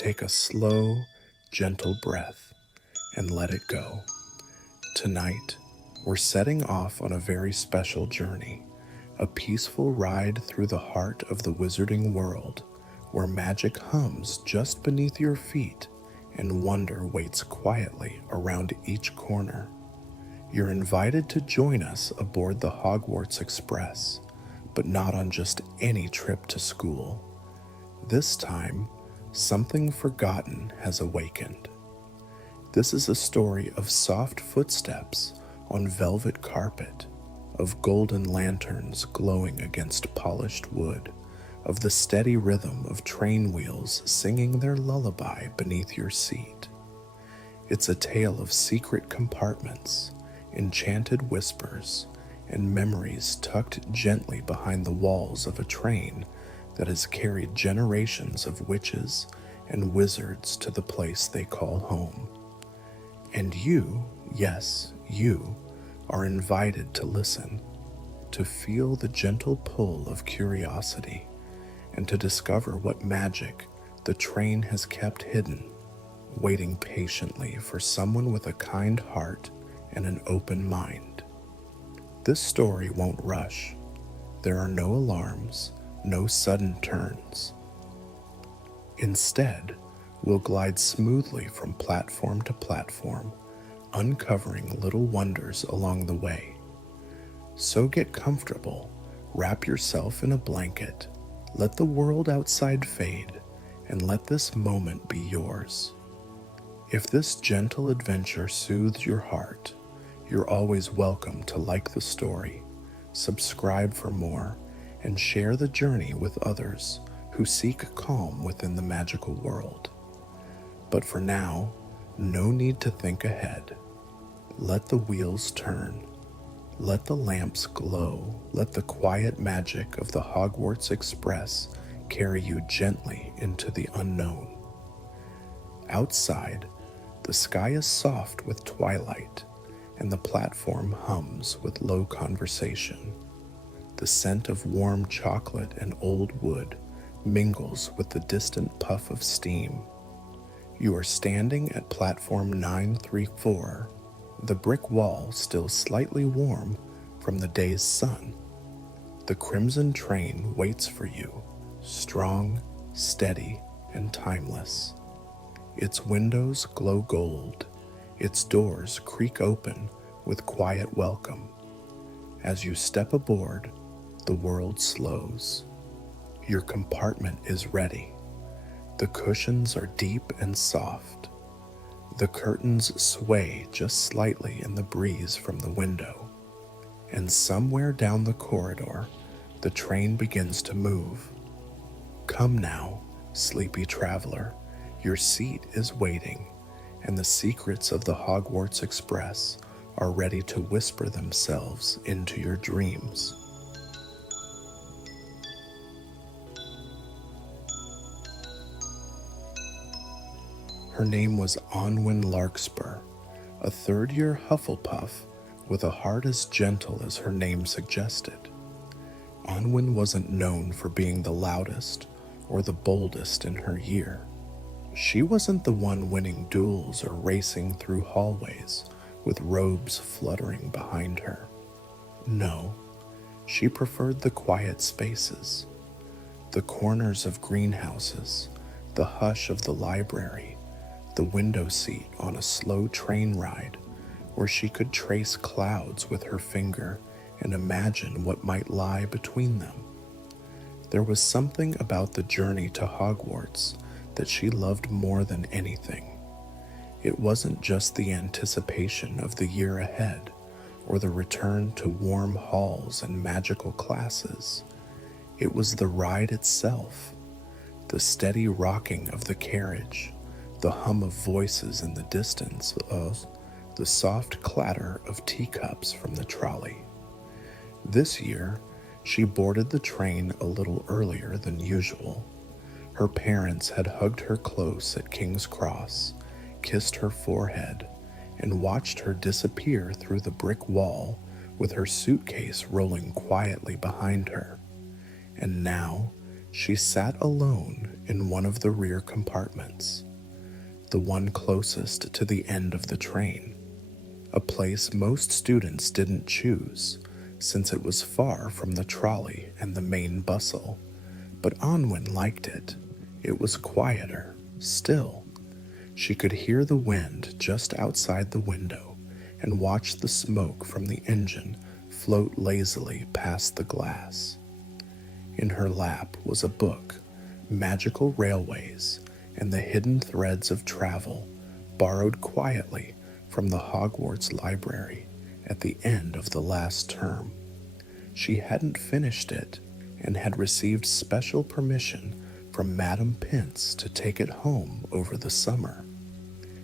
Take a slow, gentle breath and let it go. Tonight, we're setting off on a very special journey, a peaceful ride through the heart of the wizarding world, where magic hums just beneath your feet and wonder waits quietly around each corner. You're invited to join us aboard the Hogwarts Express, but not on just any trip to school. This time, something forgotten has awakened. This is a story of soft footsteps on velvet carpet, of golden lanterns glowing against polished wood, of the steady rhythm of train wheels singing their lullaby beneath your seat. It's a tale of secret compartments, enchanted whispers, and memories tucked gently behind the walls of a train that has carried generations of witches and wizards to the place they call home. And you, yes, you, are invited to listen, to feel the gentle pull of curiosity, and to discover what magic the train has kept hidden, waiting patiently for someone with a kind heart and an open mind. This story won't rush. There are no alarms, no sudden turns. Instead, we'll glide smoothly from platform to platform, uncovering little wonders along the way. So get comfortable, wrap yourself in a blanket, let the world outside fade, and let this moment be yours. If this gentle adventure soothes your heart, you're always welcome to like the story, subscribe for more, and share the journey with others who seek calm within the magical world. But for now, no need to think ahead. Let the wheels turn. Let the lamps glow. Let the quiet magic of the Hogwarts Express carry you gently into the unknown. Outside, the sky is soft with twilight, and the platform hums with low conversation. The scent of warm chocolate and old wood mingles with the distant puff of steam. You are standing at platform 934, the brick wall still slightly warm from the day's sun. The crimson train waits for you, strong, steady, and timeless. Its windows glow gold, its doors creak open with quiet welcome. As you step aboard, the world slows. Your compartment is ready. The cushions are deep and soft. The curtains sway just slightly in the breeze from the window. And somewhere down the corridor, the train begins to move. Come now, sleepy traveler, your seat is waiting, and the secrets of the Hogwarts Express are ready to whisper themselves into your dreams. Her name was Anwen Larkspur, a third-year Hufflepuff with a heart as gentle as her name suggested. Anwen wasn't known for being the loudest or the boldest in her year. She wasn't the one winning duels or racing through hallways with robes fluttering behind her. No, she preferred the quiet spaces, the corners of greenhouses, the hush of the library, the window seat on a slow train ride where she could trace clouds with her finger and imagine what might lie between them. There was something about the journey to Hogwarts that she loved more than anything. It wasn't just the anticipation of the year ahead or the return to warm halls and magical classes. It was the ride itself, the steady rocking of the carriage, the hum of voices in the distance, the soft clatter of teacups from the trolley. This year, she boarded the train a little earlier than usual. Her parents had hugged her close at King's Cross, kissed her forehead, and watched her disappear through the brick wall with her suitcase rolling quietly behind her. And now she sat alone in one of the rear compartments, the one closest to the end of the train, a place most students didn't choose since it was far from the trolley and the main bustle. But Anwen liked it. It was quieter, still. She could hear the wind just outside the window and watch the smoke from the engine float lazily past the glass. In her lap was a book, Magical Railways and the Hidden Threads of Travel, borrowed quietly from the Hogwarts library at the end of the last term. She hadn't finished it and had received special permission from Madame Pince to take it home over the summer.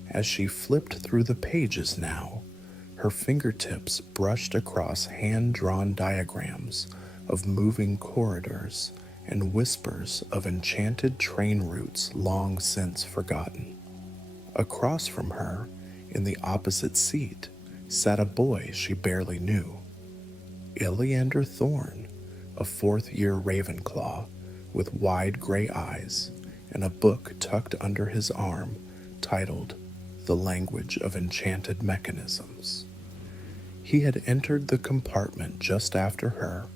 As she flipped through the pages now, her fingertips brushed across hand-drawn diagrams of moving corridors and whispers of enchanted train routes long since forgotten. Across from her, in the opposite seat, sat a boy she barely knew. Eliander Thorne, a fourth-year Ravenclaw with wide gray eyes and a book tucked under his arm titled The Language of Enchanted Mechanisms. He had entered the compartment just after her,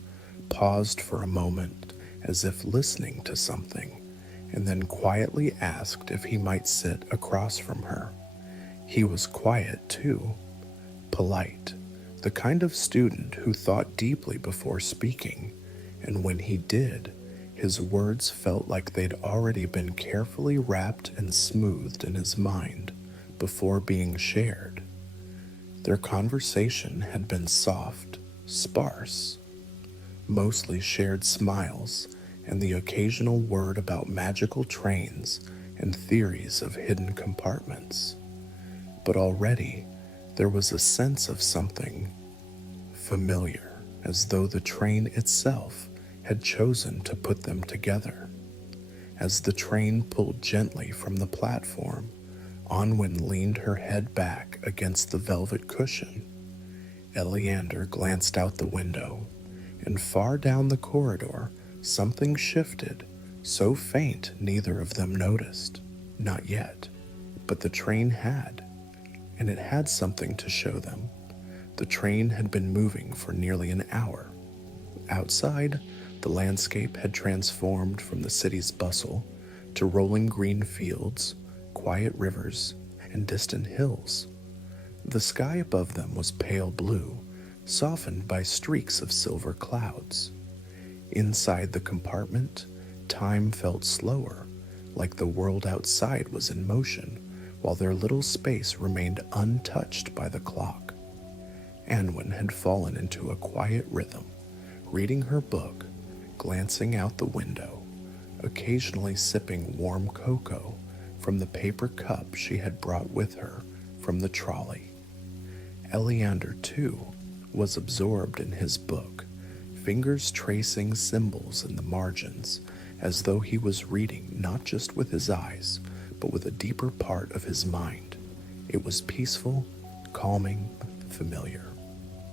paused for a moment as if listening to something, and then quietly asked if he might sit across from her. He was quiet, too, polite, the kind of student who thought deeply before speaking, and when he did, his words felt like they'd already been carefully wrapped and smoothed in his mind before being shared. Their conversation had been soft, sparse, mostly shared smiles and the occasional word about magical trains and theories of hidden compartments. But already there was a sense of something familiar, as though the train itself had chosen to put them together. As the train pulled gently from the platform, Anwen leaned her head back against the velvet cushion. Eliander glanced out the window, and far down the corridor something shifted, so faint neither of them noticed. Not yet, but the train had, and it had something to show them. The train had been moving for nearly an hour. Outside, the landscape had transformed from the city's bustle to rolling green fields, quiet rivers, and distant hills. The sky above them was pale blue, softened by streaks of silver clouds. Inside the compartment, time felt slower, like the world outside was in motion, while their little space remained untouched by the clock. Anwen had fallen into a quiet rhythm, reading her book, glancing out the window, occasionally sipping warm cocoa from the paper cup she had brought with her from the trolley. Eliander, too, was absorbed in his book, fingers tracing symbols in the margins, as though he was reading not just with his eyes, but with a deeper part of his mind. It was peaceful, calming, familiar,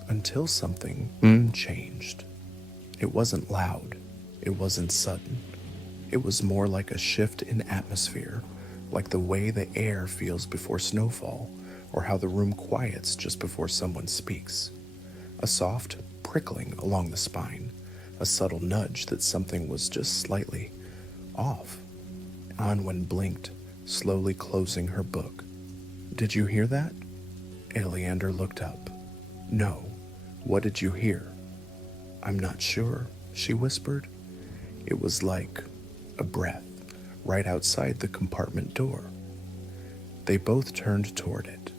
until something changed. It wasn't loud, it wasn't sudden. It was more like a shift in atmosphere, like the way the air feels before snowfall, or how the room quiets just before someone speaks. A soft prickling along the spine, a subtle nudge that something was just slightly off. Anwen blinked, slowly closing her book. "Did you hear that?" Eliander looked up. "No. What did you hear?" "I'm not sure," she whispered. It was like a breath right outside the compartment door. They both turned toward it.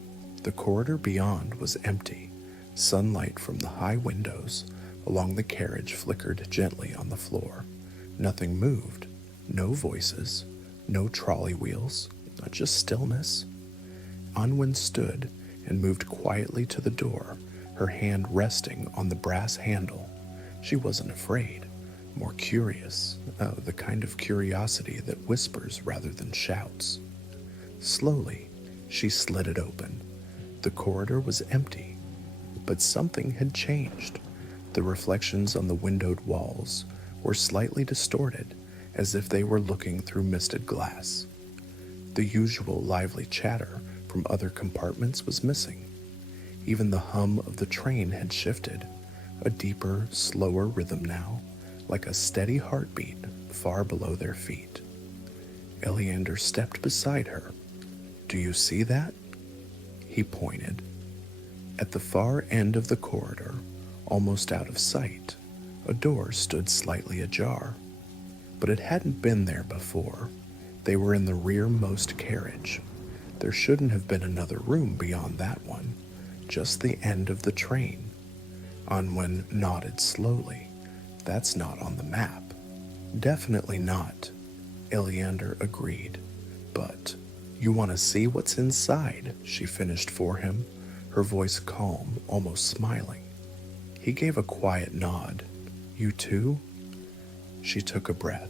The corridor beyond was empty. Sunlight from the high windows along the carriage flickered gently on the floor. Nothing moved. No voices. No trolley wheels. Just stillness. Anwen stood and moved quietly to the door, her hand resting on the brass handle. She wasn't afraid, more curious, the kind of curiosity that whispers rather than shouts. Slowly, she slid it open. The corridor was empty, but something had changed. The reflections on the windowed walls were slightly distorted, as if they were looking through misted glass. The usual lively chatter from other compartments was missing. Even the hum of the train had shifted, a deeper, slower rhythm now, like a steady heartbeat far below their feet. Eliander stepped beside her. "Do you see that?" He pointed. At the far end of the corridor, almost out of sight, a door stood slightly ajar. But it hadn't been there before. They were in the rearmost carriage. There shouldn't have been another room beyond that one, just the end of the train. Anwen nodded slowly. "That's not on the map." "Definitely not," Eliander agreed. "But you want to see what's inside," she finished for him, her voice calm, almost smiling. He gave a quiet nod. "You too?" She took a breath.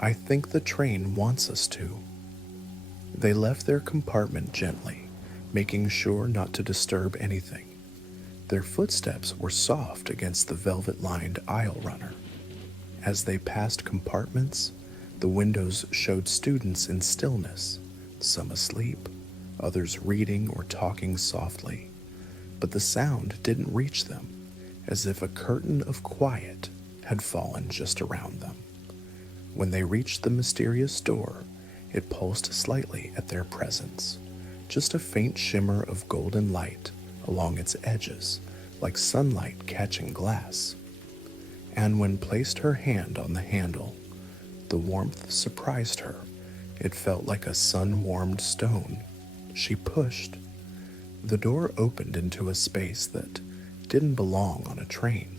"I think the train wants us to." They left their compartment gently, making sure not to disturb anything. Their footsteps were soft against the velvet-lined aisle runner. As they passed compartments, the windows showed students in stillness, some asleep, others reading or talking softly. But the sound didn't reach them, as if a curtain of quiet had fallen just around them. When they reached the mysterious door, it pulsed slightly at their presence, just a faint shimmer of golden light along its edges, like sunlight catching glass. Anwen placed her hand on the handle. The warmth surprised her. It felt like a sun-warmed stone. She pushed. The door opened into a space that didn't belong on a train.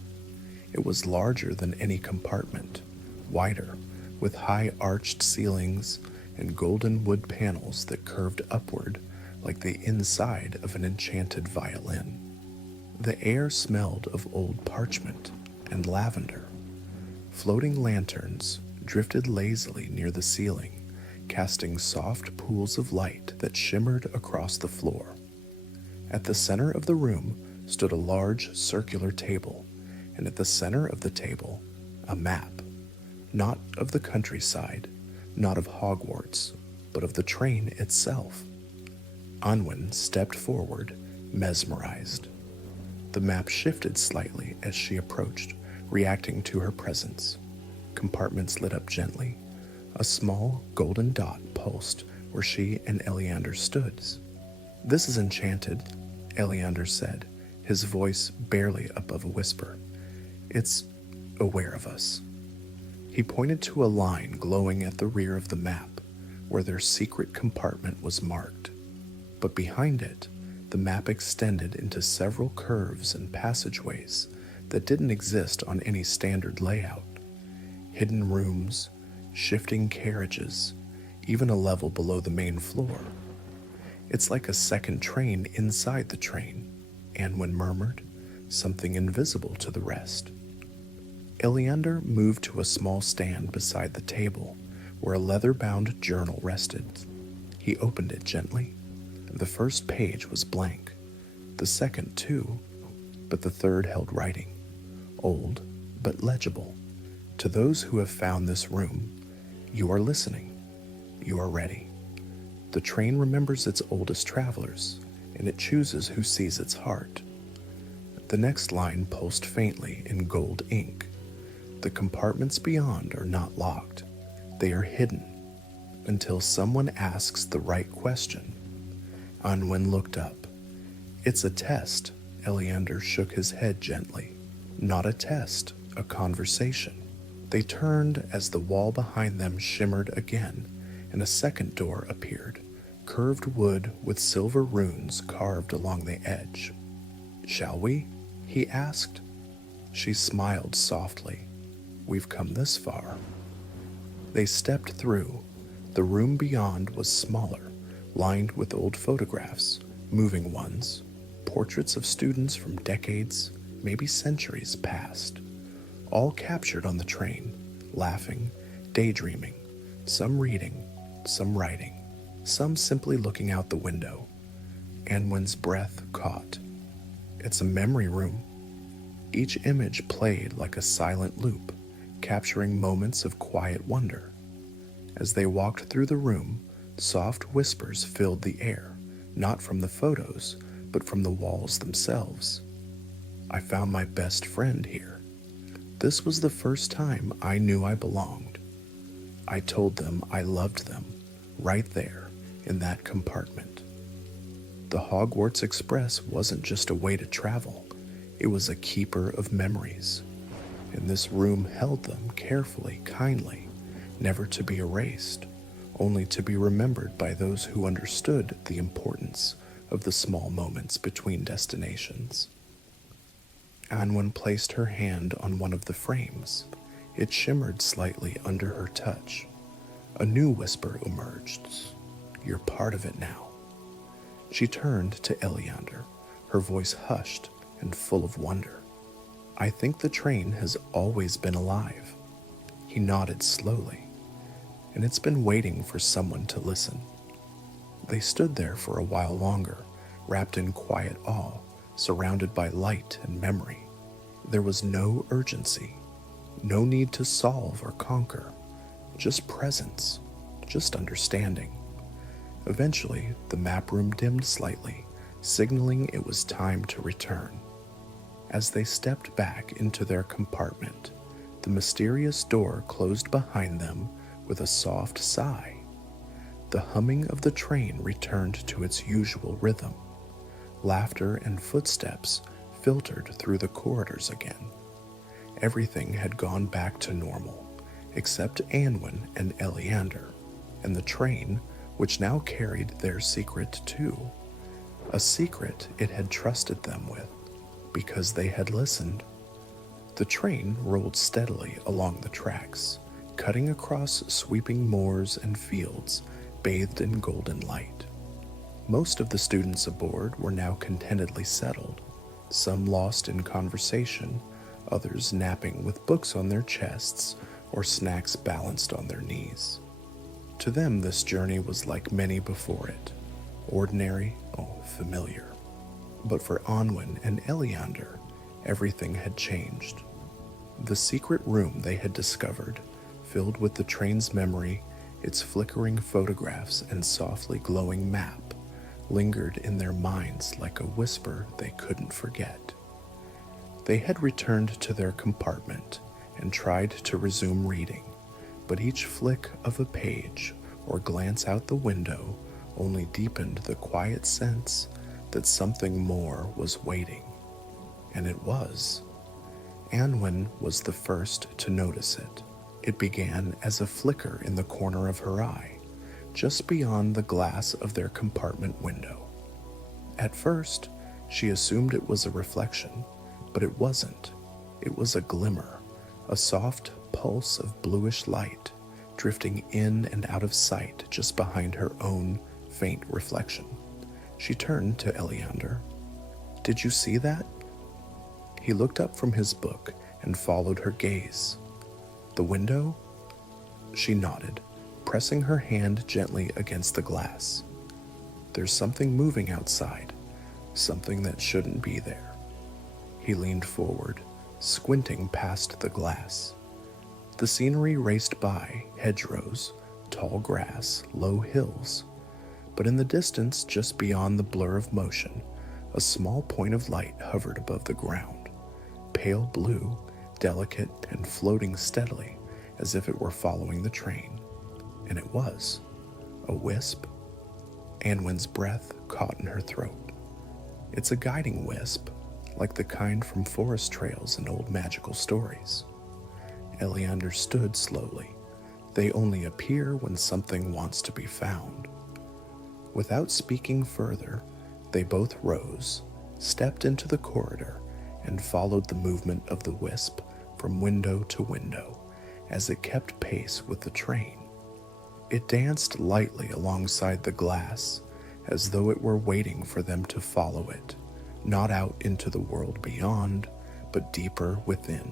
It was larger than any compartment, wider, with high arched ceilings and golden wood panels that curved upward like the inside of an enchanted violin. The air smelled of old parchment and lavender. Floating lanterns drifted lazily near the ceiling, casting soft pools of light that shimmered across the floor. At the center of the room stood a large circular table, and at the center of the table, a map. Not of the countryside, not of Hogwarts, but of the train itself. Anwen stepped forward, mesmerized. The map shifted slightly as she approached, reacting to her presence. Compartments lit up gently. A small golden dot pulsed where she and Eliander stood. "This is enchanted," Eliander said, his voice barely above a whisper. "It's aware of us." He pointed to a line glowing at the rear of the map, where their secret compartment was marked. But behind it, the map extended into several curves and passageways that didn't exist on any standard layout. Hidden rooms, shifting carriages, even a level below the main floor. "It's like a second train inside the train," Anwen murmured, "something invisible to the rest." Eliander moved to a small stand beside the table, where a leather-bound journal rested. He opened it gently. The first page was blank, the second too, but the third held writing, old but legible. "To those who have found this room, you are listening. You are ready. The train remembers its oldest travelers, and it chooses who sees its heart." The next line pulsed faintly in gold ink. "The compartments beyond are not locked. They are hidden until someone asks the right question." Anwen looked up. "It's a test." Eliander shook his head gently. "Not a test, a conversation." They turned as the wall behind them shimmered again, and a second door appeared, curved wood with silver runes carved along the edge. "Shall we?" he asked. She smiled softly. "We've come this far." They stepped through. The room beyond was smaller, lined with old photographs, moving ones, portraits of students from decades, maybe centuries past, all captured on the train, laughing, daydreaming, some reading, some writing, some simply looking out the window. Anwen's breath caught. "It's a memory room." Each image played like a silent loop, capturing moments of quiet wonder. As they walked through the room, soft whispers filled the air, not from the photos, but from the walls themselves. I found my best friend here. This was the first time I knew I belonged. I told them I loved them, right there, in that compartment. The Hogwarts Express wasn't just a way to travel, it was a keeper of memories. And this room held them carefully, kindly, never to be erased, only to be remembered by those who understood the importance of the small moments between destinations. Anwen placed her hand on one of the frames. It shimmered slightly under her touch. A new whisper emerged. "You're part of it now." She turned to Eliander, her voice hushed and full of wonder. "I think the train has always been alive." He nodded slowly, and it's been waiting for someone to listen. They stood there for a while longer, wrapped in quiet awe, surrounded by light and memory. There was no urgency, no need to solve or conquer, just presence, just understanding. Eventually, the map room dimmed slightly, signaling it was time to return. As they stepped back into their compartment, the mysterious door closed behind them with a soft sigh. The humming of the train returned to its usual rhythm. Laughter and footsteps filtered through the corridors again. Everything had gone back to normal, except Anwen and Eliander, and the train, which now carried their secret too. A secret it had trusted them with, because they had listened. The train rolled steadily along the tracks, cutting across sweeping moors and fields bathed in golden light. Most of the students aboard were now contentedly settled, some lost in conversation, others napping with books on their chests or snacks balanced on their knees. To them, this journey was like many before it, ordinary, familiar. But for Anwen and Eliander, everything had changed. The secret room they had discovered, filled with the train's memory, its flickering photographs and softly glowing map, lingered in their minds like a whisper they couldn't forget. They had returned to their compartment and tried to resume reading, but each flick of a page or glance out the window only deepened the quiet sense that something more was waiting. And it was. Anwen was the first to notice it. It began as a flicker in the corner of her eye, just beyond the glass of their compartment window. At first, she assumed it was a reflection, but it wasn't. It was a glimmer, a soft pulse of bluish light, drifting in and out of sight just behind her own faint reflection. She turned to Eliander. "Did you see that?" He looked up from his book and followed her gaze. "The window?" She nodded, pressing her hand gently against the glass. "There's something moving outside, something that shouldn't be there." He leaned forward, squinting past the glass. The scenery raced by, hedgerows, tall grass, low hills. But in the distance, just beyond the blur of motion, a small point of light hovered above the ground, pale blue, delicate and floating steadily as if it were following the train. And it was. A wisp. Anwen's breath caught in her throat. It's a guiding wisp, like the kind from forest trails and old magical stories. Eliander stood slowly. They only appear when something wants to be found. Without speaking further, they both rose, stepped into the corridor, and followed the movement of the wisp from window to window as it kept pace with the train. It danced lightly alongside the glass, as though it were waiting for them to follow it, not out into the world beyond, but deeper within.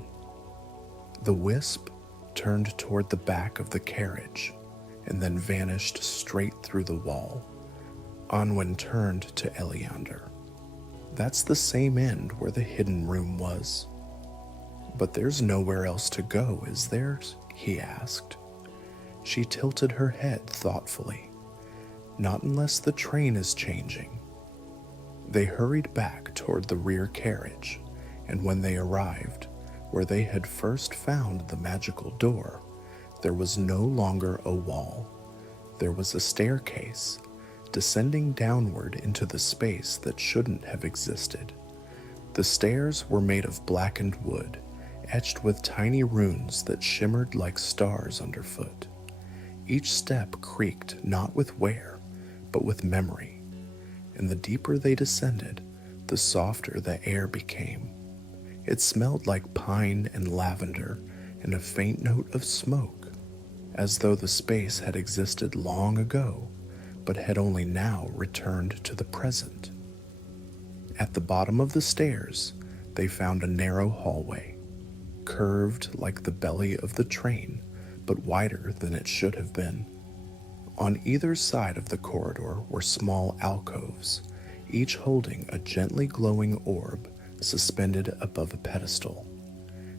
The wisp turned toward the back of the carriage, and then vanished straight through the wall. Anwen turned to Eliander. "That's the same end where the hidden room was." "But there's nowhere else to go, is there?" he asked. She tilted her head thoughtfully. "Not unless the train is changing." They hurried back toward the rear carriage, and when they arrived where they had first found the magical door, there was no longer a wall. There was a staircase, descending downward into the space that shouldn't have existed. The stairs were made of blackened wood, etched with tiny runes that shimmered like stars underfoot. Each step creaked not with wear, but with memory, and the deeper they descended, the softer the air became. It smelled like pine and lavender and a faint note of smoke, as though the space had existed long ago, but had only now returned to the present. At the bottom of the stairs, they found a narrow hallway, curved like the belly of the train, but wider than it should have been. On either side of the corridor were small alcoves, each holding a gently glowing orb suspended above a pedestal.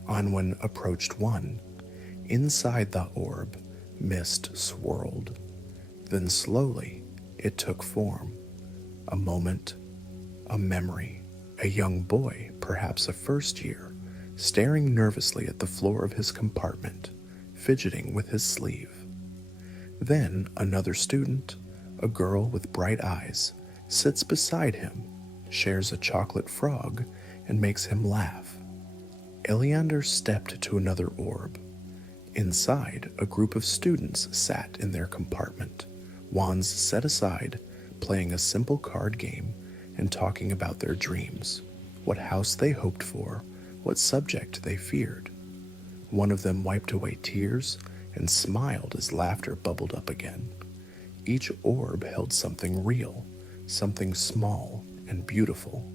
Anwen approached one. Inside the orb, mist swirled. Then slowly, it took form. A moment, a memory. A young boy, perhaps a first year, staring nervously at the floor of his compartment, fidgeting with his sleeve. Then another student, a girl with bright eyes, sits beside him, shares a chocolate frog, and makes him laugh. Eliander stepped to another orb. Inside, a group of students sat in their compartment, wands set aside, playing a simple card game and talking about their dreams, what house they hoped for, what subject they feared. One of them wiped away tears and smiled as laughter bubbled up again. Each orb held something real, something small and beautiful,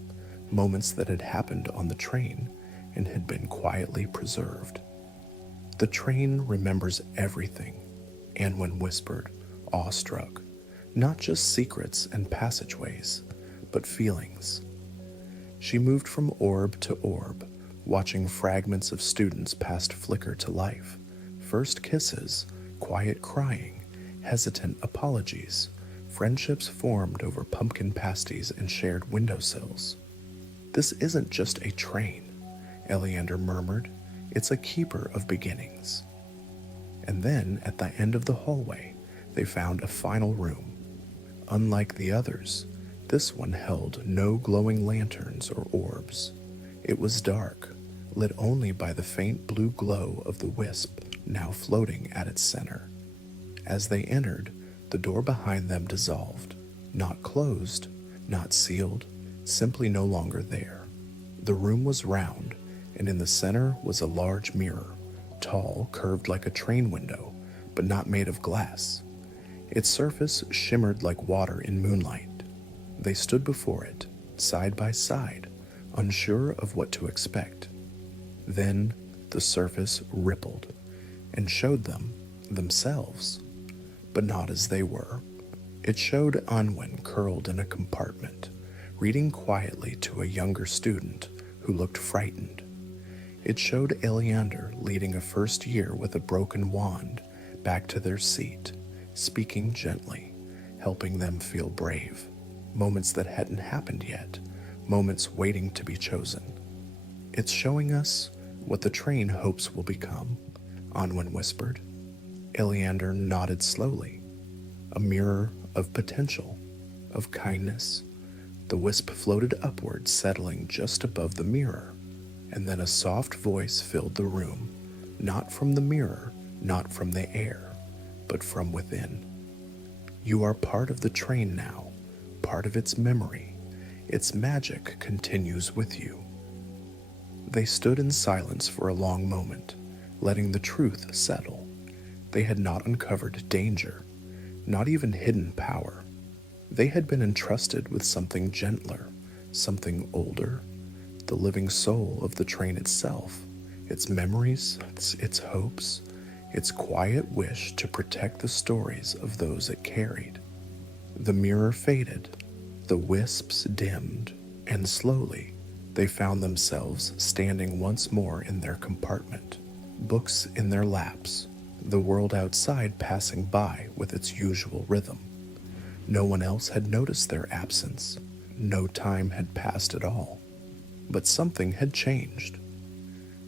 moments that had happened on the train and had been quietly preserved. "The train remembers everything," Anwen whispered, awestruck. "Not just secrets and passageways, but feelings." She moved from orb to orb, watching fragments of students past flicker to life. First kisses, quiet crying, hesitant apologies, friendships formed over pumpkin pasties and shared windowsills. "This isn't just a train," Eliander murmured. "It's a keeper of beginnings." And then, at the end of the hallway, they found a final room. Unlike the others, this one held no glowing lanterns or orbs. It was dark, lit only by the faint blue glow of the wisp now floating at its center. As they entered, the door behind them dissolved, not closed, not sealed, simply no longer there. The room was round, and in the center was a large mirror, tall, curved like a train window, but not made of glass. Its surface shimmered like water in moonlight. They stood before it, side by side, unsure of what to expect. Then the surface rippled and showed them themselves, but not as they were. It showed Anwen curled in a compartment, reading quietly to a younger student who looked frightened. It showed Eliander leading a first year with a broken wand back to their seat, speaking gently, helping them feel brave. Moments that hadn't happened yet, moments waiting to be chosen. "It's showing us what the train hopes will become," Anwen whispered. Eliander nodded slowly. "A mirror of potential, of kindness." The wisp floated upward, settling just above the mirror, and then a soft voice filled the room, not from the mirror, not from the air, but from within. "You are part of the train now, part of its memory. Its magic continues with you." They stood in silence for a long moment, letting the truth settle. They had not uncovered danger, not even hidden power. They had been entrusted with something gentler, something older, the living soul of the train itself, its memories, its hopes, its quiet wish to protect the stories of those it carried. The mirror faded, the wisps dimmed, and slowly They found themselves standing once more in their compartment, books in their laps, the world outside passing by with its usual rhythm. No one else had noticed their absence. No time had passed at all. But something had changed.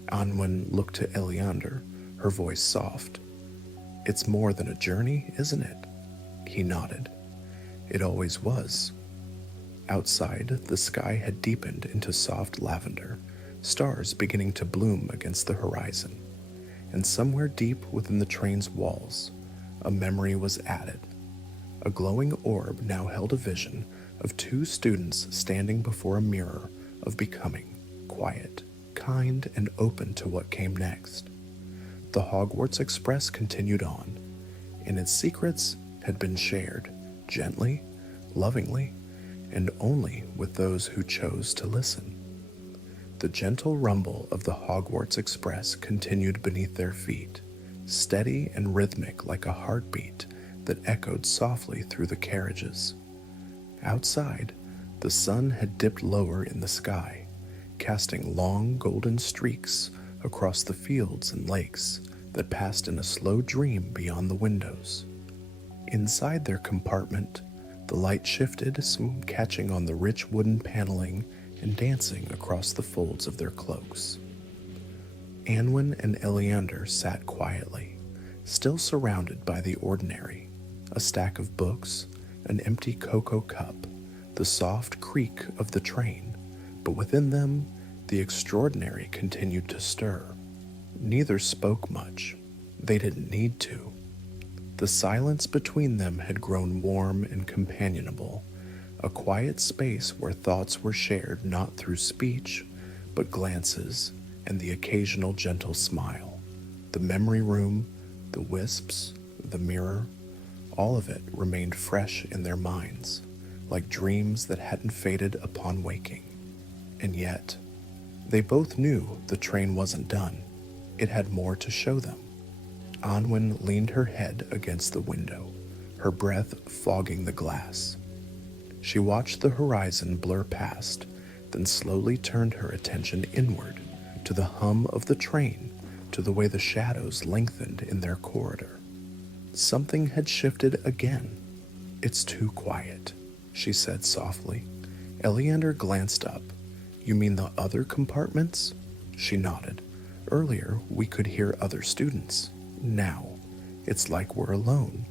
Anwen looked to Eliander, her voice soft. "It's more than a journey, isn't it?" He nodded. "It always was." Outside, the sky had deepened into soft lavender, stars beginning to bloom against the horizon. And somewhere deep within the train's walls, a memory was added. A glowing orb now held a vision of two students standing before a mirror of becoming quiet, kind, and open to what came next. The Hogwarts Express continued on, and its secrets had been shared gently, lovingly, and only with those who chose to listen. The gentle rumble of the Hogwarts Express continued beneath their feet, steady and rhythmic like a heartbeat that echoed softly through the carriages. Outside, the sun had dipped lower in the sky, casting long golden streaks across the fields and lakes that passed in a slow dream beyond the windows. Inside their compartment, the light shifted, catching on the rich wooden paneling and dancing across the folds of their cloaks. Anwen and Eliander sat quietly, still surrounded by the ordinary, a stack of books, an empty cocoa cup, the soft creak of the train, but within them, the extraordinary continued to stir. Neither spoke much. They didn't need to. The silence between them had grown warm and companionable, a quiet space where thoughts were shared not through speech, but glances and the occasional gentle smile. The memory room, the wisps, the mirror, all of it remained fresh in their minds, like dreams that hadn't faded upon waking. And yet, they both knew the train wasn't done. It had more to show them. Anwen leaned her head against the window, her breath fogging the glass. She watched the horizon blur past, then slowly turned her attention inward, to the hum of the train, to the way the shadows lengthened in their corridor. Something had shifted again. "It's too quiet," she said softly. Eliander glanced up. "You mean the other compartments?" She nodded. "Earlier, we could hear other students. Now, it's like we're alone."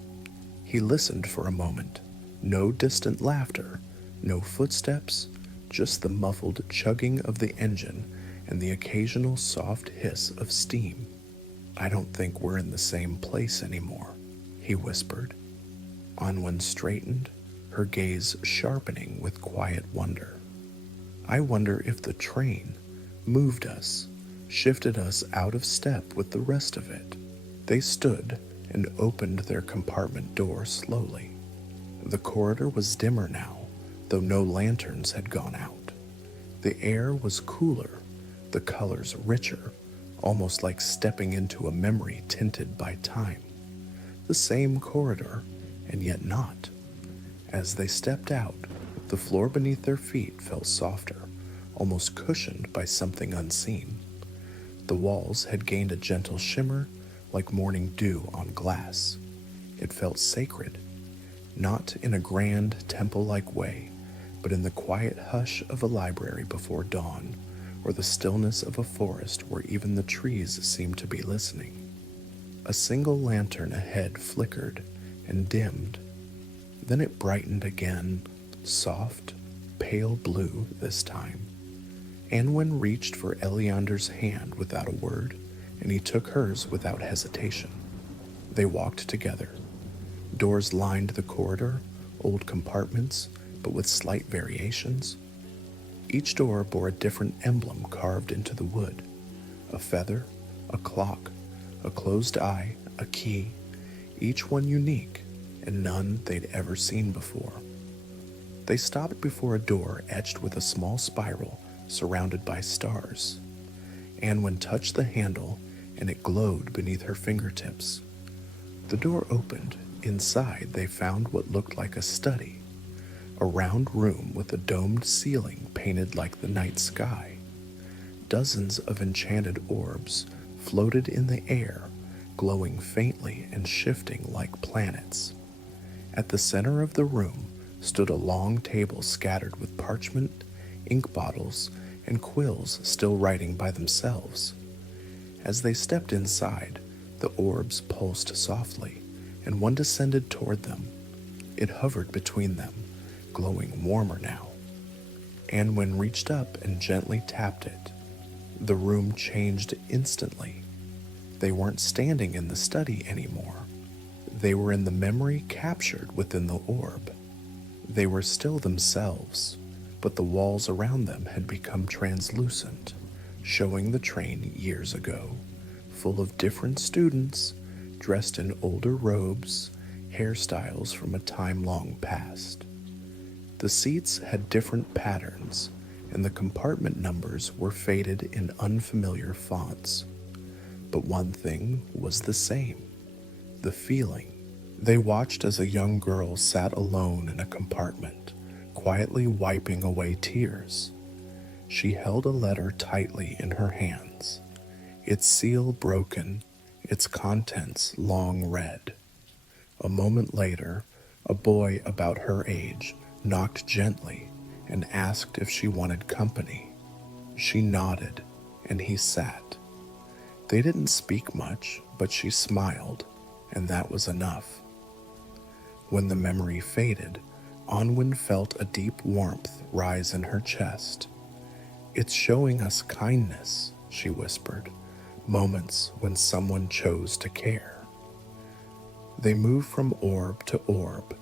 He listened for a moment. No distant laughter, no footsteps, just the muffled chugging of the engine and the occasional soft hiss of steam. "I don't think we're in the same place anymore," he whispered. Anwen straightened, her gaze sharpening with quiet wonder. "I wonder if the train moved us, shifted us out of step with the rest of it." They stood and opened their compartment door slowly. The corridor was dimmer now, though no lanterns had gone out. The air was cooler, the colors richer, almost like stepping into a memory tinted by time. The same corridor, and yet not. As they stepped out, the floor beneath their feet felt softer, almost cushioned by something unseen. The walls had gained a gentle shimmer, like morning dew on glass. It felt sacred, not in a grand temple-like way, but in the quiet hush of a library before dawn, or the stillness of a forest where even the trees seemed to be listening. A single lantern ahead flickered and dimmed. Then it brightened again, soft, pale blue this time. Anwen reached for Eliander's hand without a word, and he took hers without hesitation. They walked together. Doors lined the corridor, old compartments, but with slight variations. Each door bore a different emblem carved into the wood: a feather, a clock, a closed eye, a key, each one unique, and none they'd ever seen before. They stopped before a door etched with a small spiral surrounded by stars. Anwen touched the handle, and it glowed beneath her fingertips. The door opened. Inside, they found what looked like a study. a round room with a domed ceiling painted like the night sky. Dozens of enchanted orbs floated in the air, glowing faintly and shifting like planets. At the center of the room stood a long table scattered with parchment, ink bottles, and quills still writing by themselves. As they stepped inside, the orbs pulsed softly, and one descended toward them. It hovered between them, glowing warmer now. Anwen reached up and gently tapped it. The room changed instantly. They weren't standing in the study anymore. They were in the memory captured within the orb. They were still themselves, but the walls around them had become translucent, showing the train years ago, full of different students, dressed in older robes, hairstyles from a time long past. The seats had different patterns, and the compartment numbers were faded in unfamiliar fonts. But one thing was the same: the feeling. They watched as a young girl sat alone in a compartment, quietly wiping away tears. She held a letter tightly in her hands, its seal broken, its contents long read. A moment later, a boy about her age knocked gently and asked if she wanted company. She nodded, and he sat. They didn't speak much, but she smiled, and that was enough. When the memory faded, Anwen felt a deep warmth rise in her chest. "It's showing us kindness," she whispered, "moments when someone chose to care." They moved from orb to orb,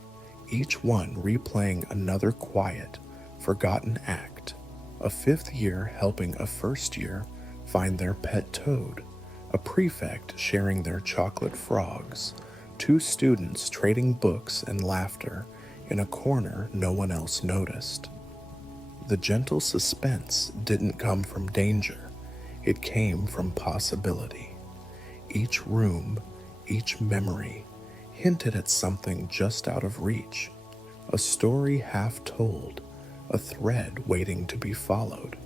each one replaying another quiet, forgotten act. A fifth year helping a first year find their pet toad, a prefect sharing their chocolate frogs, two students trading books and laughter in a corner no one else noticed. The gentle suspense didn't come from danger, it came from possibility. Each room, each memory, hinted at something just out of reach, a story half told, a thread waiting to be followed.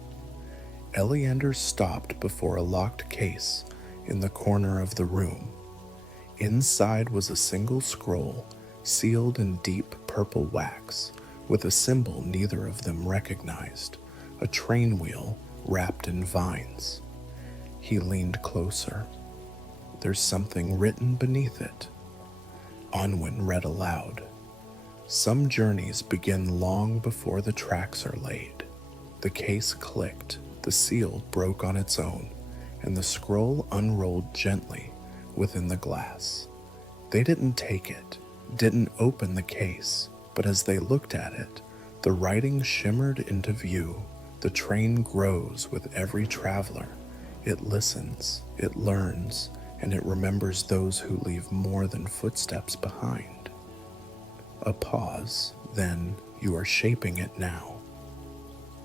Eliander stopped before a locked case in the corner of the room. Inside was a single scroll, sealed in deep purple wax, with a symbol neither of them recognized, a train wheel wrapped in vines. He leaned closer. "There's something written beneath it." Anwen read aloud. "Some journeys begin long before the tracks are laid." The case clicked, the seal broke on its own, and the scroll unrolled gently within the glass. They didn't take it, didn't open the case, but as they looked at it, the writing shimmered into view. The train grows with every traveler. It listens, it learns, and it remembers those who leave more than footsteps behind. A pause, then you are shaping it now.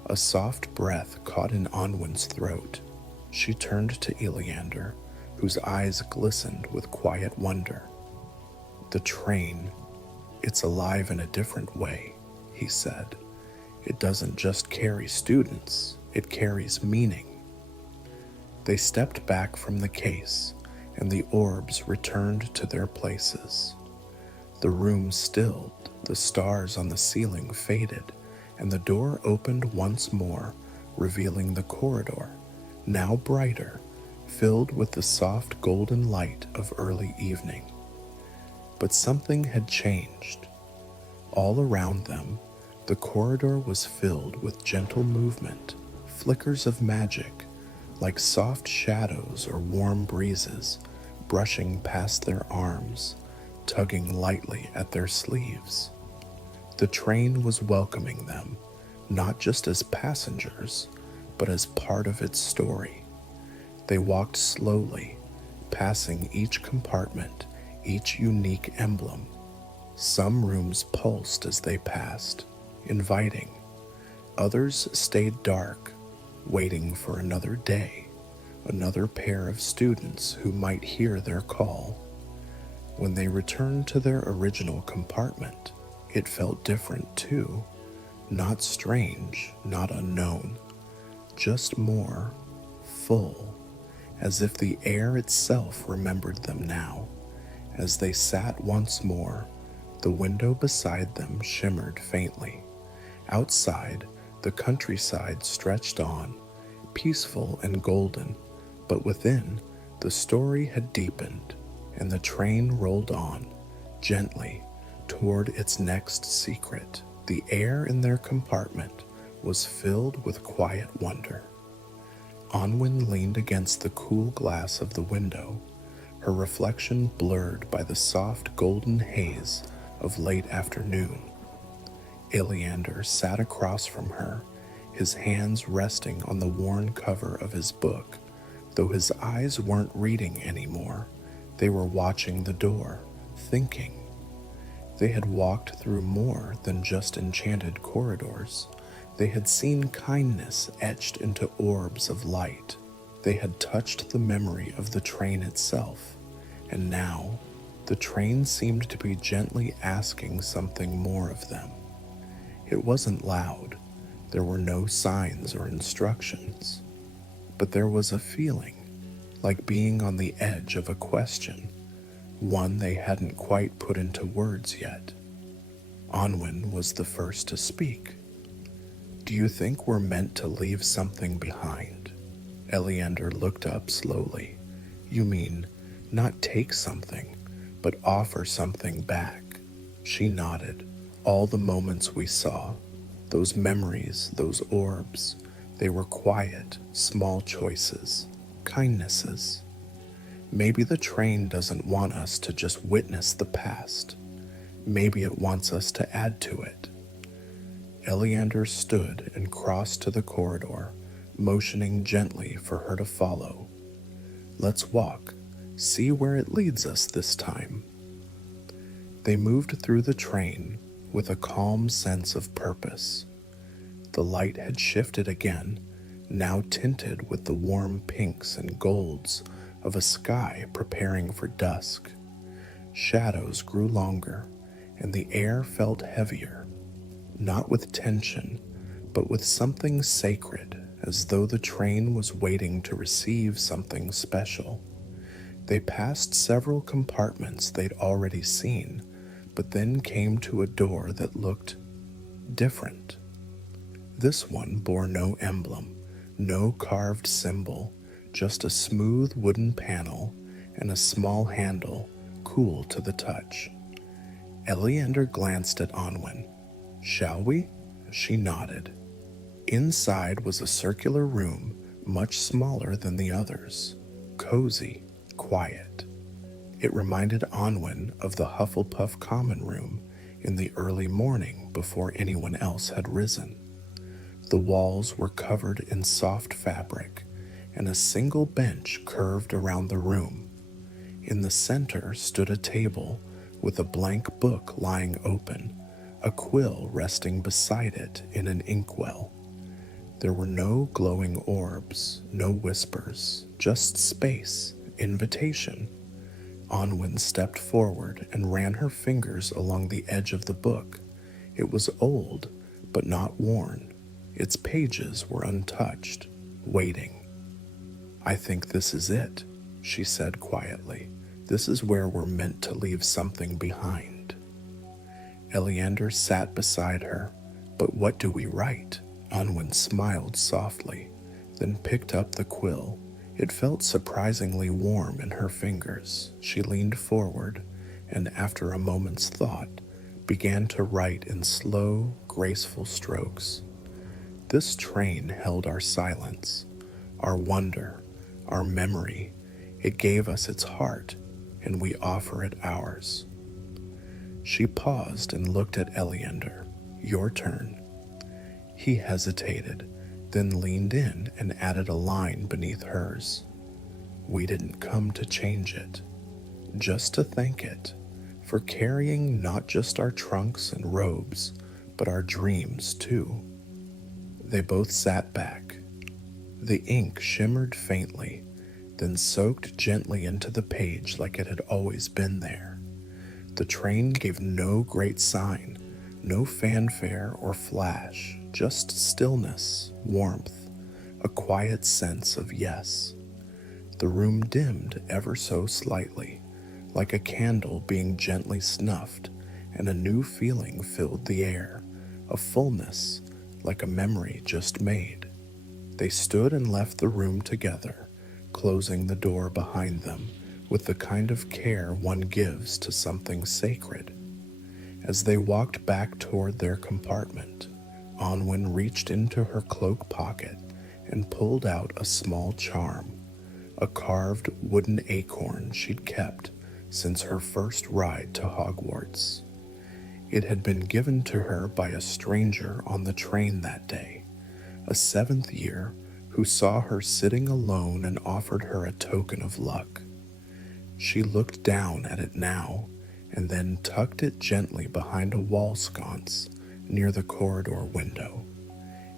A soft breath caught in Anwen's throat. She turned to Eliander, whose eyes glistened with quiet wonder. "The train, it's alive in a different way," he said. "It doesn't just carry students, it carries meaning." They stepped back from the case, and the orbs returned to their places. The room stilled, the stars on the ceiling faded, and the door opened once more, revealing the corridor, now brighter, filled with the soft golden light of early evening. But something had changed. All around them, the corridor was filled with gentle movement, flickers of magic, like soft shadows or warm breezes, brushing past their arms, tugging lightly at their sleeves. The train was welcoming them, not just as passengers, but as part of its story. They walked slowly, passing each compartment, each unique emblem. Some rooms pulsed as they passed, inviting. Others stayed dark, waiting for another day, another pair of students who might hear their call. When they returned to their original compartment, it felt different too, Not strange, not unknown, just more full, as if the air itself remembered them now. As they sat once more, the window beside them shimmered faintly. Outside, the countryside stretched on, peaceful and golden, but within, the story had deepened, and the train rolled on, gently, toward its next secret. The air in their compartment was filled with quiet wonder. Anwen leaned against the cool glass of the window, her reflection blurred by the soft golden haze of late afternoon. Eliander sat across from her, his hands resting on the worn cover of his book, though his eyes weren't reading anymore. They were watching the door, thinking. They had walked through more than just enchanted corridors. They had seen kindness etched into orbs of light. They had touched the memory of the train itself, and now the train seemed to be gently asking something more of them. It wasn't loud. There were no signs or instructions, but there was a feeling, like being on the edge of a question, one they hadn't quite put into words yet. Anwen was the first to speak. "Do you think we're meant to leave something behind?" Eliander looked up slowly. "You mean, not take something, but offer something back?" She nodded. "All the moments we saw, those memories, those orbs, they were quiet, small choices, kindnesses. Maybe the train doesn't want us to just witness the past. Maybe it wants us to add to it." Eliander stood and crossed to the corridor, motioning gently for her to follow. "Let's walk, see where it leads us this time." They moved through the train with a calm sense of purpose. The light had shifted again, now tinted with the warm pinks and golds of a sky preparing for dusk. Shadows grew longer, and the air felt heavier, not with tension, but with something sacred, as though the train was waiting to receive something special. They passed several compartments they'd already seen, but then came to a door that looked different. This one bore no emblem, no carved symbol, just a smooth wooden panel and a small handle, cool to the touch. Eliander glanced at Anwen. "Shall we?" She nodded. Inside was a circular room, much smaller than the others, cozy, quiet. It reminded Anwen of the Hufflepuff common room in the early morning before anyone else had risen. The walls were covered in soft fabric, and a single bench curved around the room. In the center stood a table with a blank book lying open, a quill resting beside it in an inkwell. There were no glowing orbs, no whispers, just space, invitation. Anwen stepped forward and ran her fingers along the edge of the book. It was old, but not worn. Its pages were untouched, waiting. "I think this is it," she said quietly. "This is where we're meant to leave something behind." Eliander sat beside her. "But what do we write?" Anwen smiled softly, then picked up the quill. It felt surprisingly warm in her fingers. She leaned forward, and after a moment's thought, began to write in slow, graceful strokes. "This train held our silence, our wonder, our memory. It gave us its heart, and we offer it ours." She paused and looked at Eliander. "Your turn." He hesitated, then leaned in and added a line beneath hers. "We didn't come to change it, just to thank it for carrying not just our trunks and robes, but our dreams too." They both sat back. The ink shimmered faintly, then soaked gently into the page like it had always been there. The train gave no great sign, No fanfare or flash, just stillness, warmth, a quiet sense of yes. The room dimmed ever so slightly, like a candle being gently snuffed, and a new feeling filled the air, a fullness, like a memory just made. They stood and left the room together, closing the door behind them with the kind of care one gives to something sacred. As they walked back toward their compartment, Anwen reached into her cloak pocket and pulled out a small charm, a carved wooden acorn she'd kept since her first ride to Hogwarts. It had been given to her by a stranger on the train that day, a seventh year who saw her sitting alone and offered her a token of luck. She looked down at it now and then tucked it gently behind a wall sconce near the corridor window.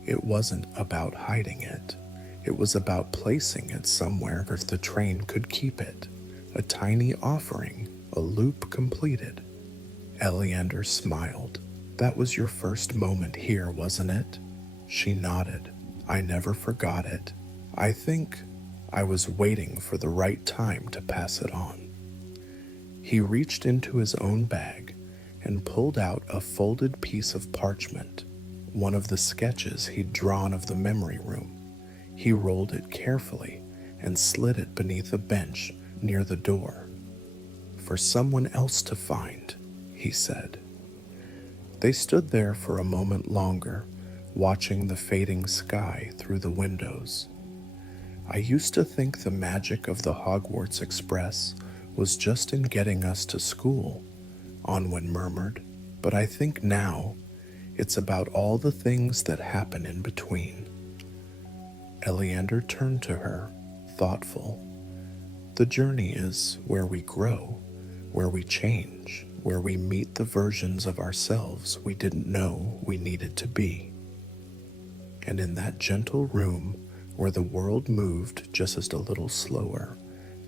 It wasn't about hiding it. It was about placing it somewhere where the train could keep it, a tiny offering, a loop completed. Eliander smiled. That was your first moment here, wasn't it? She nodded. I never forgot it. I think I was waiting for the right time to pass it on. He reached into his own bag and pulled out a folded piece of parchment, one of the sketches he'd drawn of the memory room. He rolled it carefully and slid it beneath a bench near the door. For someone else to find, he said. They stood there for a moment longer, watching the fading sky through the windows. I used to think the magic of the Hogwarts Express was just in getting us to school, Anwen murmured, but I think now it's about all the things that happen in between. Eliander turned to her, thoughtful. The journey is where we grow, where we change, where we meet the versions of ourselves we didn't know we needed to be. And in that gentle room where the world moved just a little slower,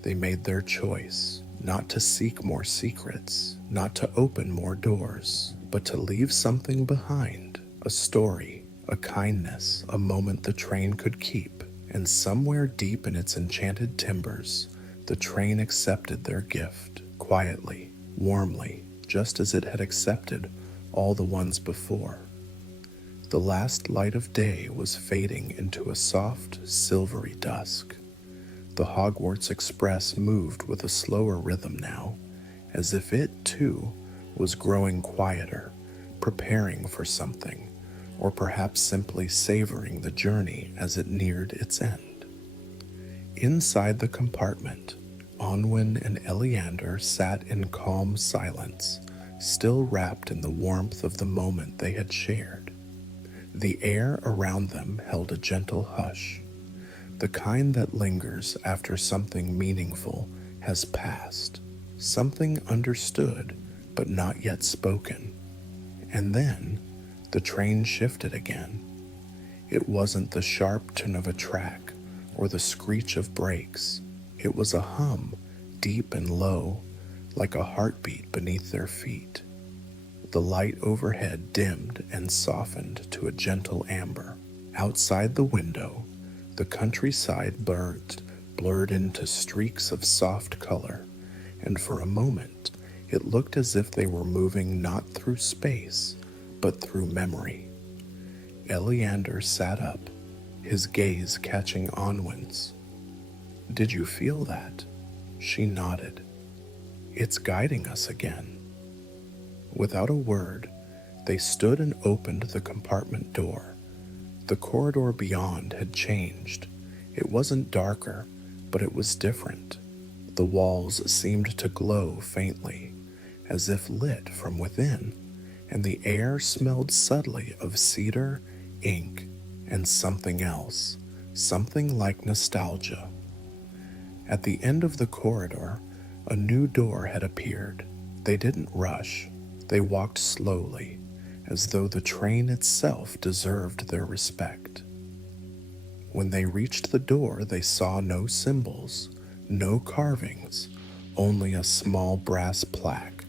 they made their choice, not to seek more secrets, not to open more doors, but to leave something behind, a story, a kindness, a moment the train could keep. And somewhere deep in its enchanted timbers, the train accepted their gift, quietly, warmly, just as it had accepted all the ones before. The last light of day was fading into a soft, silvery dusk. The Hogwarts Express moved with a slower rhythm now, as if it, too, was growing quieter, preparing for something, or perhaps simply savoring the journey as it neared its end. Inside the compartment, Anwen and Eliander sat in calm silence, still wrapped in the warmth of the moment they had shared. The air around them held a gentle hush, the kind that lingers after something meaningful has passed, something understood but not yet spoken. And then the train shifted again. It wasn't the sharp turn of a track or the screech of brakes. It was a hum, deep and low, like a heartbeat beneath their feet. The light overhead dimmed and softened to a gentle amber. Outside the window, the countryside blurred into streaks of soft color, and for a moment it looked as if they were moving not through space, but through memory. Eliander sat up, his gaze catching Anwen's. Did you feel that? She nodded. It's guiding us again. Without a word, they stood and opened the compartment door. The corridor beyond had changed. It wasn't darker, but it was different. The walls seemed to glow faintly, as if lit from within, and the air smelled subtly of cedar, ink, and something else, something like nostalgia. At the end of the corridor, a new door had appeared. They didn't rush. They walked slowly, as though the train itself deserved their respect. When they reached the door, they saw no symbols, no carvings, only a small brass plaque,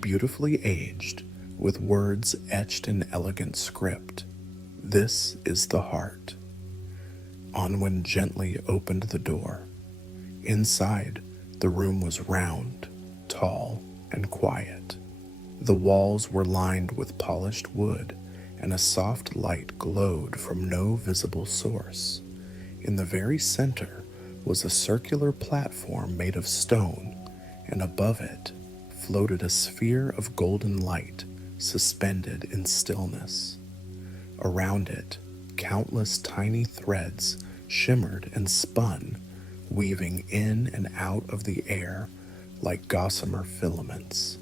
beautifully aged, with words etched in elegant script. "This is the heart." Anwen gently opened the door. Inside, the room was round, tall, and quiet. The walls were lined with polished wood, and a soft light glowed from no visible source. In the very center was a circular platform made of stone, and above it floated a sphere of golden light suspended in stillness. Around it, countless tiny threads shimmered and spun, weaving in and out of the air like gossamer filaments.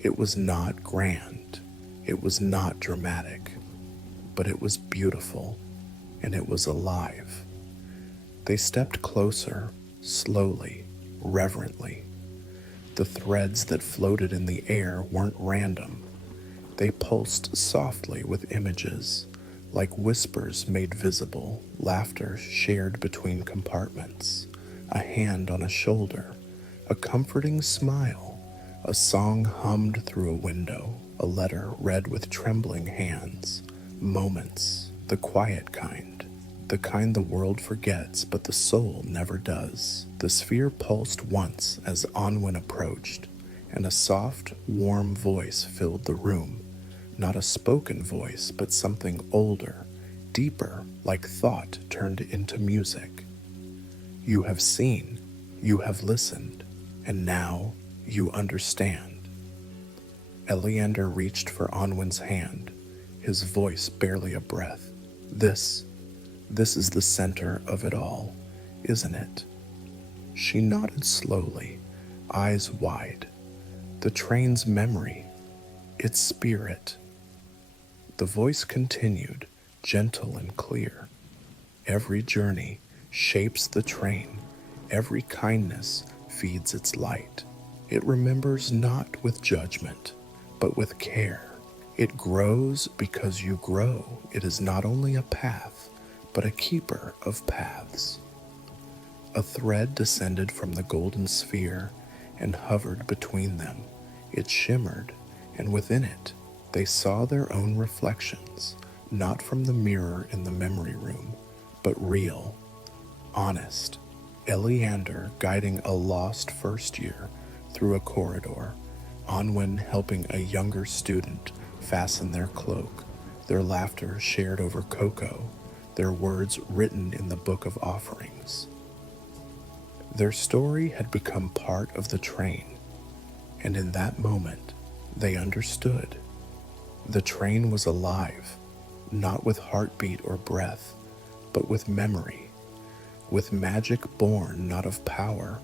It was not grand, it was not dramatic, but it was beautiful, and it was alive. They stepped closer, slowly, reverently. The threads that floated in the air weren't random. They pulsed softly with images, like whispers made visible, laughter shared between compartments, a hand on a shoulder, a comforting smile, a song hummed through a window, a letter read with trembling hands, moments, the quiet kind, the kind the world forgets but the soul never does. The sphere pulsed once as Anwen approached, and a soft, warm voice filled the room. Not a spoken voice, but something older, deeper, like thought turned into music. "You have seen, you have listened, and now you understand." Eliander reached for Anwen's hand, his voice barely a breath. This is the center of it all, isn't it?" She nodded slowly, eyes wide. "The train's memory, its spirit." The voice continued, gentle and clear. "Every journey shapes the train. Every kindness feeds its light. It remembers not with judgment, but with care. It grows because you grow. It is not only a path, but a keeper of paths." A thread descended from the golden sphere and hovered between them. It shimmered, and within it they saw their own reflections, not from the mirror in the memory room, but real, honest. Eliander guiding a lost first year through a corridor, Anwen helping a younger student fasten their cloak, their laughter shared over cocoa, their words written in the book of offerings. Their story had become part of the train, and in that moment they understood. The train was alive, not with heartbeat or breath, but with memory, with magic born not of power,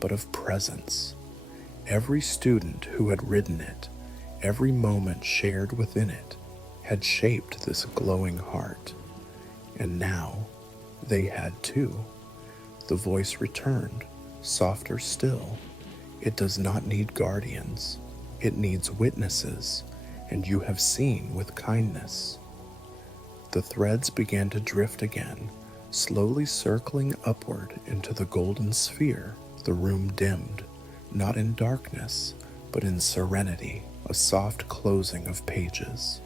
but of presence. Every student who had ridden it, every moment shared within it, had shaped this glowing heart. And now they had too. The voice returned, softer still. "It does not need guardians. It needs witnesses, and you have seen with kindness." The threads began to drift again, slowly circling upward into the golden sphere. The room dimmed, not in darkness, but in serenity, a soft closing of pages.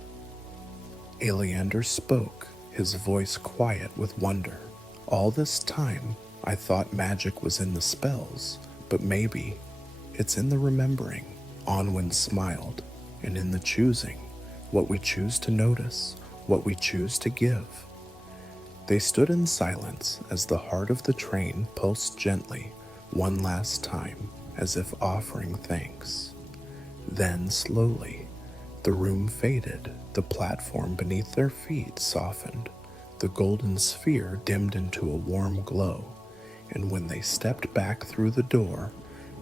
Eliander spoke, his voice quiet with wonder. "All this time, I thought magic was in the spells, but maybe it's in the remembering." Anwen smiled, "and in the choosing, what we choose to notice, what we choose to give." They stood in silence as the heart of the train pulsed gently, one last time, as if offering thanks. Then, slowly, the room faded, the platform beneath their feet softened, the golden sphere dimmed into a warm glow, and when they stepped back through the door,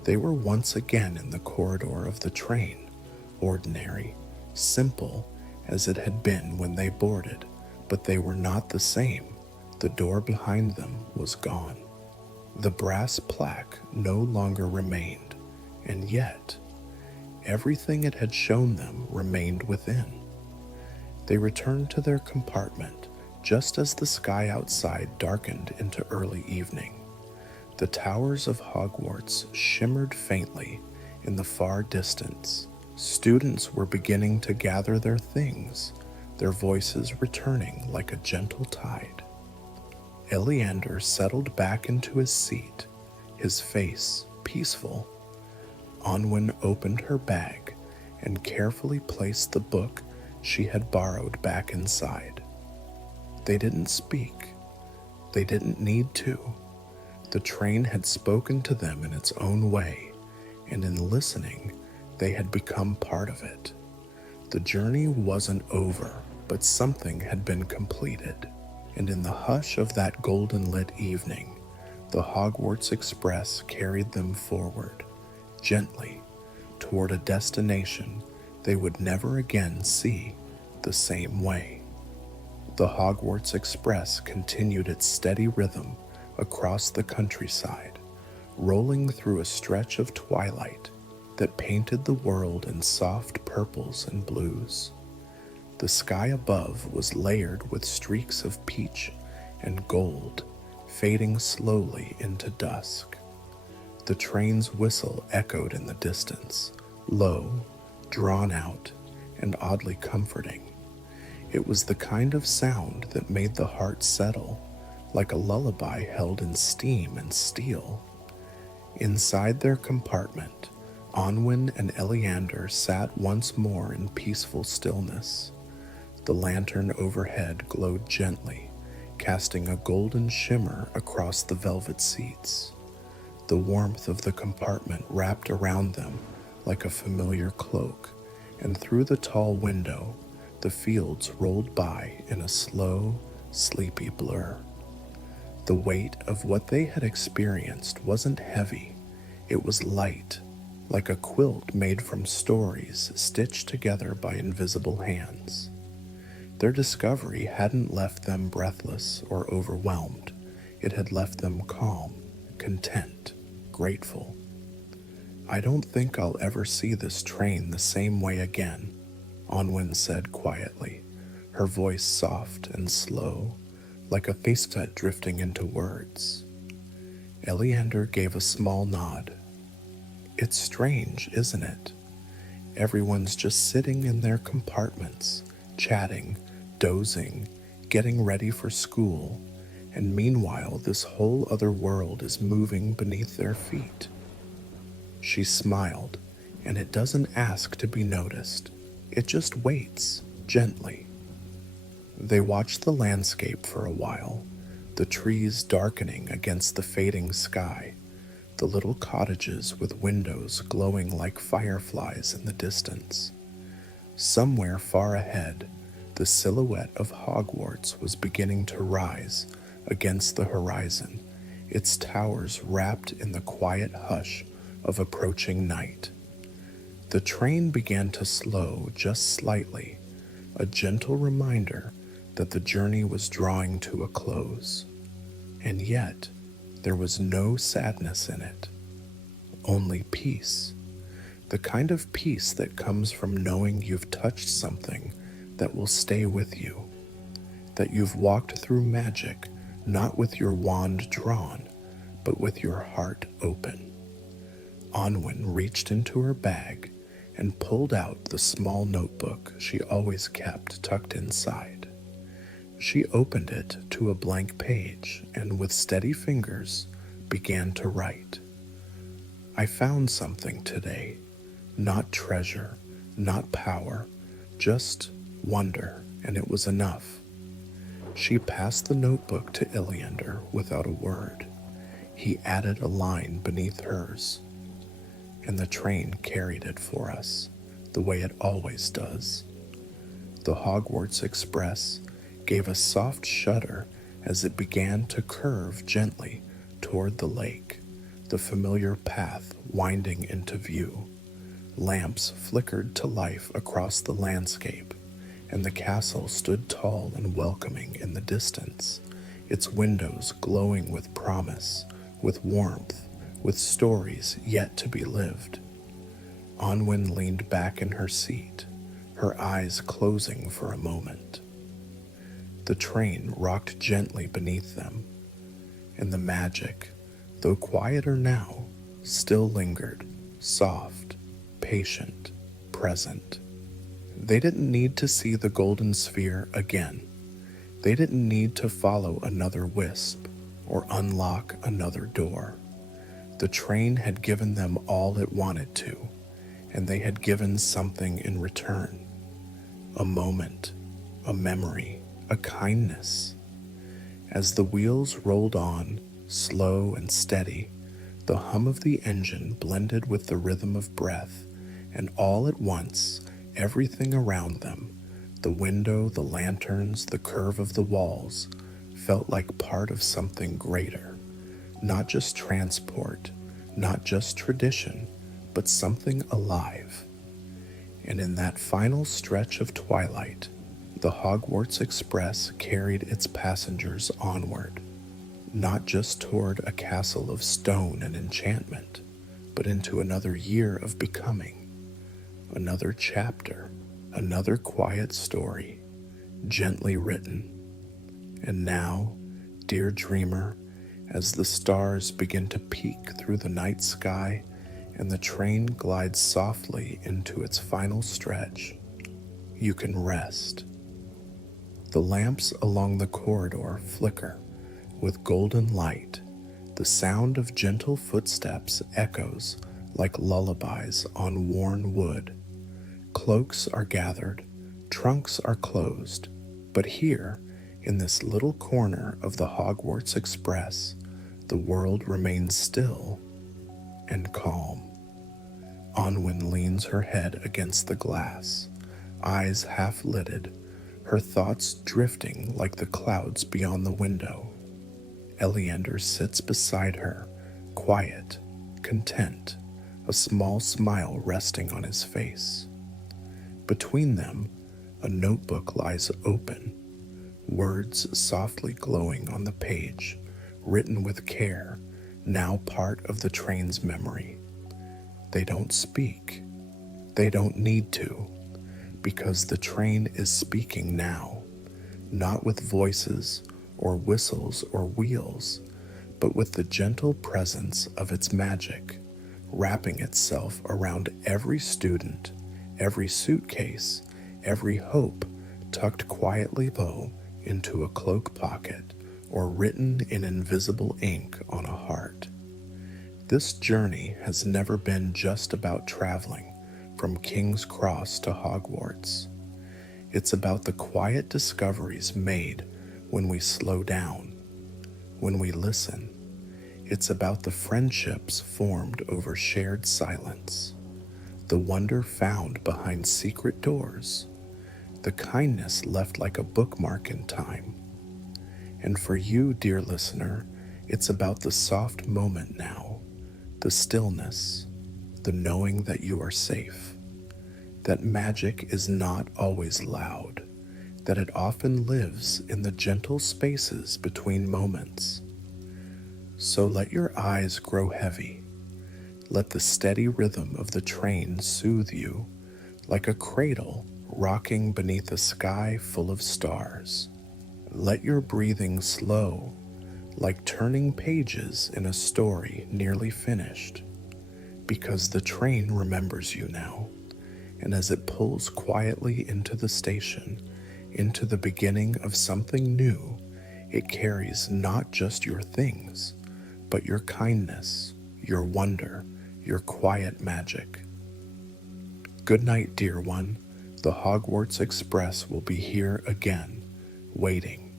they were once again in the corridor of the train, ordinary, simple as it had been when they boarded, but they were not the same. The door behind them was gone. The brass plaque no longer remained, and yet everything it had shown them remained within. They returned to their compartment just as the sky outside darkened into early evening. The towers of Hogwarts shimmered faintly in the far distance, Students were beginning to gather their things, their voices returning like a gentle tide. Eliander settled back into his seat, his face peaceful. Anwen opened her bag and carefully placed the book she had borrowed back inside. They didn't speak. They didn't need to. The train had spoken to them in its own way, and in listening, they had become part of it. The journey wasn't over, but something had been completed. And in the hush of that golden-lit evening, the Hogwarts Express carried them forward, gently, toward a destination they would never again see the same way. The Hogwarts Express continued its steady rhythm across the countryside, rolling through a stretch of twilight that painted the world in soft purples and blues. The sky above was layered with streaks of peach and gold, fading slowly into dusk. The train's whistle echoed in the distance, low, drawn out, and oddly comforting. It was the kind of sound that made the heart settle, like a lullaby held in steam and steel. Inside their compartment, Anwen and Eliander sat once more in peaceful stillness. The lantern overhead glowed gently, casting a golden shimmer across the velvet seats. The warmth of the compartment wrapped around them like a familiar cloak, and through the tall window, the fields rolled by in a slow, sleepy blur. The weight of what they had experienced wasn't heavy, it was light, like a quilt made from stories stitched together by invisible hands. Their discovery hadn't left them breathless or overwhelmed. It had left them calm, content, grateful. "I don't think I'll ever see this train the same way again," Anwen said quietly, her voice soft and slow, like a facet drifting into words. Eliander gave a small nod. "It's strange, isn't it? Everyone's just sitting in their compartments, chatting, dozing, getting ready for school, and meanwhile this whole other world is moving beneath their feet." She smiled, and it doesn't ask to be noticed. It just waits, gently. They watched the landscape for a while, the trees darkening against the fading sky, the little cottages with windows glowing like fireflies in the distance. Somewhere far ahead, the silhouette of Hogwarts was beginning to rise against the horizon, its towers wrapped in the quiet hush of approaching night. The train began to slow just slightly, a gentle reminder that the journey was drawing to a close. And yet, there was no sadness in it, only peace. The kind of peace that comes from knowing you've touched something that will stay with you, that you've walked through magic not with your wand drawn, but with your heart open. Anwen reached into her bag and pulled out the small notebook she always kept tucked inside. She opened it to a blank page and with steady fingers began to write. "I found something today, not treasure, not power, just wonder, and it was enough." She passed the notebook to Eliander without a word. He added a line beneath hers. "And the train carried it for us, the way it always does." The Hogwarts Express gave a soft shudder as it began to curve gently toward the lake, the familiar path winding into view. Lamps flickered to life across the landscape, and the castle stood tall and welcoming in the distance, its windows glowing with promise, with warmth, with stories yet to be lived. Anwen leaned back in her seat, her eyes closing for a moment. The train rocked gently beneath them, and the magic, though quieter now, still lingered, soft, patient, present. They didn't need to see the golden sphere again. They didn't need to follow another wisp or unlock another door. The train had given them all it wanted to, and they had given something in return. A moment, a memory, a kindness. As the wheels rolled on, slow and steady, the hum of the engine blended with the rhythm of breath, and all at once, everything around them, the window, the lanterns, the curve of the walls, felt like part of something greater. Not just transport, not just tradition, but something alive. And in that final stretch of twilight, the Hogwarts Express carried its passengers onward, not just toward a castle of stone and enchantment, but into another year of becoming, another chapter, another quiet story, gently written. And now, dear dreamer, as the stars begin to peek through the night sky and the train glides softly into its final stretch, you can rest. The lamps along the corridor flicker with golden light. The sound of gentle footsteps echoes like lullabies on worn wood. Cloaks are gathered, trunks are closed, but here, in this little corner of the Hogwarts Express, the world remains still and calm. Anwen leans her head against the glass, eyes half-lidded, her thoughts drifting like the clouds beyond the window. Eliander sits beside her, quiet, content, a small smile resting on his face. Between them, a notebook lies open, words softly glowing on the page, written with care, now part of the train's memory. They don't speak. They don't need to, because the train is speaking now, not with voices or whistles or wheels, but with the gentle presence of its magic, wrapping itself around every student, every suitcase, every hope tucked quietly low into a cloak pocket or written in invisible ink on a heart. This journey has never been just about traveling from King's Cross to Hogwarts. It's about the quiet discoveries made when we slow down, when we listen. It's about the friendships formed over shared silence, the wonder found behind secret doors, the kindness left like a bookmark in time. And for you, dear listener, it's about the soft moment now, the stillness, the knowing that you are safe, that magic is not always loud, that it often lives in the gentle spaces between moments. So let your eyes grow heavy. Let the steady rhythm of the train soothe you like a cradle rocking beneath a sky full of stars. Let your breathing slow, like turning pages in a story nearly finished, because the train remembers you now, and as it pulls quietly into the station, into the beginning of something new, it carries not just your things, but your kindness, your wonder, your quiet magic. Good night, dear one. The Hogwarts Express will be here again, waiting,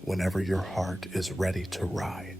whenever your heart is ready to ride.